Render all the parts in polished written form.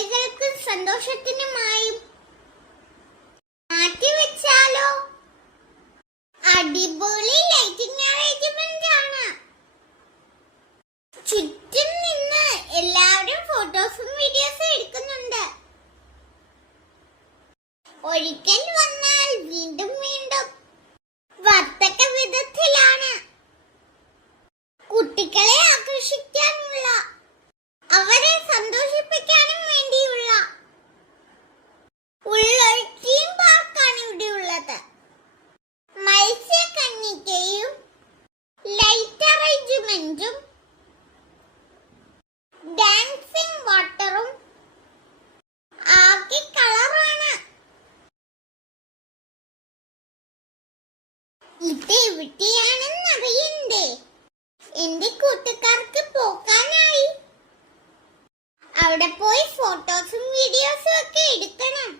കലകൾക്കും സന്തോഷത്തിനുമായും മാറ്റിവെച്ചാലോ? അടിപൊളി lighting arrangement ആണ്. ചുറ്റും നിന്ന് എല്ലാവരും ഫോട്ടോസും വീഡിയോസും എടുക്കുന്നുണ്ട്. ഒരിക്കൽ വന്നാൽ വീണ്ടും വീണ്ടും വർത്തക വിധത്തിലാണ്. കുട്ടികളെ ആകർഷിക്കാനുള്ള, അവരെ സന്തോഷിപ്പിക്കാനും വേണ്ടിയുള്ള തീം പാർക്കാണ് ഇവിടെ ഉള്ളത്. മത്സ്യകന്യകയും ലൈറ്റ് അറേഞ്ച്മെന്റും ഡാൻസിംഗ് വാട്ടറും ആകെ കളറാണ്. ഇത് എവിടെയാണെന്ന് അറിയണ്ടേ? എന്റെ കൂട്ടുകാർക്ക് പോകാനായി. അവിടെ പോയി ഫോട്ടോസും വീഡിയോസും ഒക്കെ എടുക്കണം.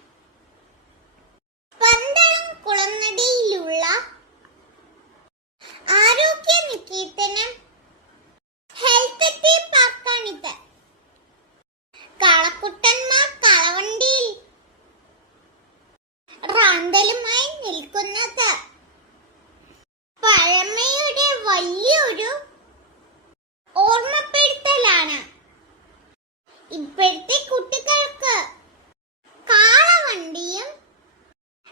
പന്തളം കുളനടിയിലുള്ള ആരോഗ്യ നികേതനം ഹെൽത്ത് തീം പാർക്കാണിത്. കളക്കുട്ടന്മാർ കളവണ്ടിയിൽ റാന്തലുമായി നിൽക്കുന്നത് പഴമയുടെ വലിയൊരു ഓർമ്മപ്പെടുത്തലാണ്. ഇപ്പോഴത്തെ കുട്ടികൾക്ക് കാളവണ്ടിയും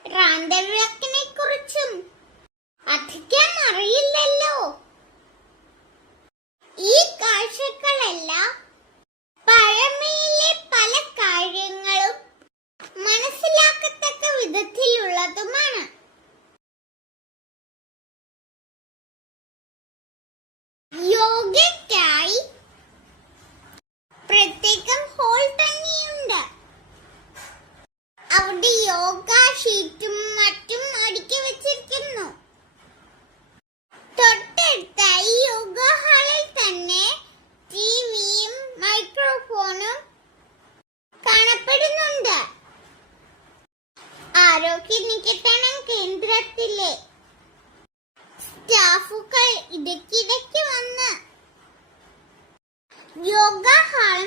റാന്തൽവിളക്കിനെ കുറിച്ചും അധികം അറിയില്ലല്ലോ. ഈ കാഴ്ചകളെല്ലാം പഴമയിലെ പല കാര്യങ്ങളും മനസ്സിലാക്കത്തക്ക വിധത്തിലുള്ളതുമാണ്. യോഗയ്ക്കായി പ്രത്യേകം ഹോൾ തന്നെയുണ്ട്. അവിടെ യോഗ ഷീറ്റും മറ്റും അടുക്കി വെച്ചിരിക്കുന്നു. തൊട്ടടുത്തായി യോഗ ഹാളിൽ തന്നെ ടിവിയും മൈക്രോഫോണും കാണപ്പെടുന്നുണ്ട്. ആരോഗ്യ നികേതനം കേന്ദ്രത്തിലെ സ്റ്റാഫുകൾ ഇടയ്ക്കിടയ്ക്ക് വന്ന് യോഗ ഹാൾ